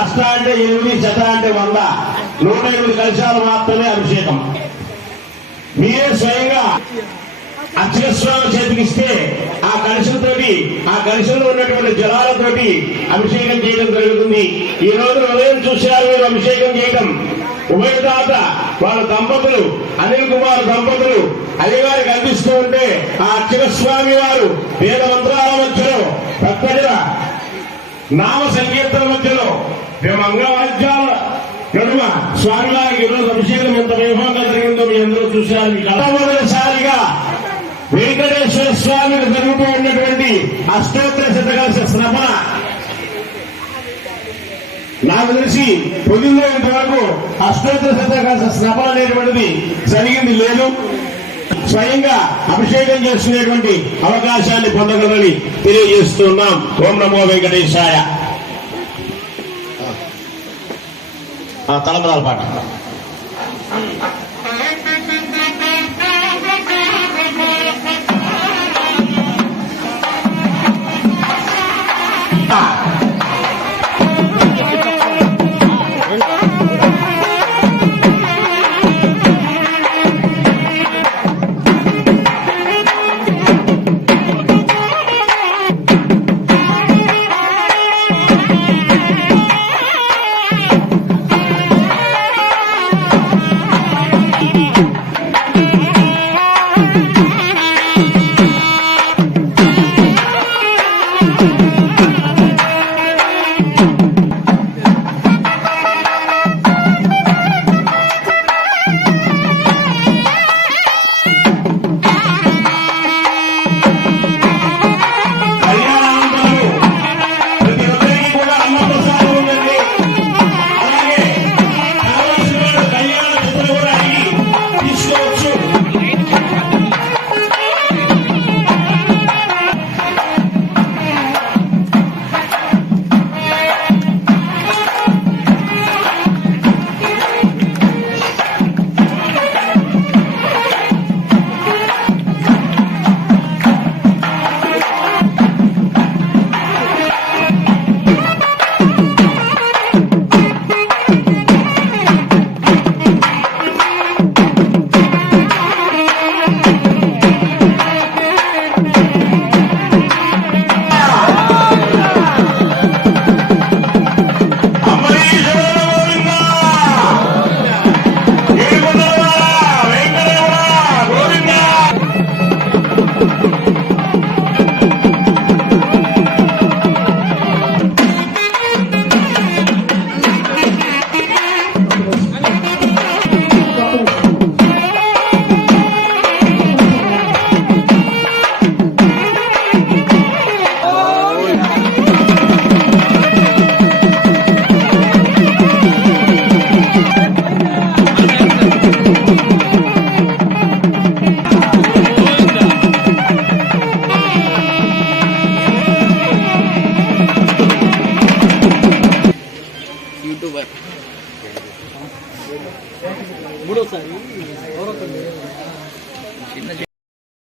అష్ట అంటే 8, శత అంటే 100, 108 కలశాలు మాత్రమే అభిషేకం. మీరే స్వయంగా అర్చక స్వామి చేతికిస్తే ఆ కలశంతోటి, ఆ కలశంలో ఉన్నటువంటి జలాలతోటి అభిషేకం చేయడం జరుగుతుంది. ఈ రోజు ఉదయం చూశారు మీరు అభిషేకం చేయడం. ఉభయదాత వాళ్ళ దంపతులు, అనిల్ కుమార్ దంపతులు అయ్యగారికి అందిస్తూ ఉంటే ఆ అర్చక స్వామి వారు వేద మంత్రాల మధ్యలో, భక్తుల నామ సంకీర్తన మధ్యలో, మంగళవాద్యాల నడుమ స్వామివారికి ఈరోజు అభిషేకం ఎంత వైభవంగా జరిగిందో మీ అందరూ చూశారు. మొదటిసారిగా వెంకటేశ్వర స్వామికి జరుగుతూ ఉన్నటువంటి అష్టోత్తర శతకలశ స్నపన నాకు తెలిసి పొద్దులో ఇంతవరకు అష్టోత్తర శతకలశ స్నపన అనేటువంటిది జరిగింది లేదు. స్వయంగా అభిషేకం చేసుకునేటువంటి అవకాశాన్ని పొందగలని తెలియజేస్తున్నాం. ఓం నమో వెంకటేశాయ. తలంబరాల పాట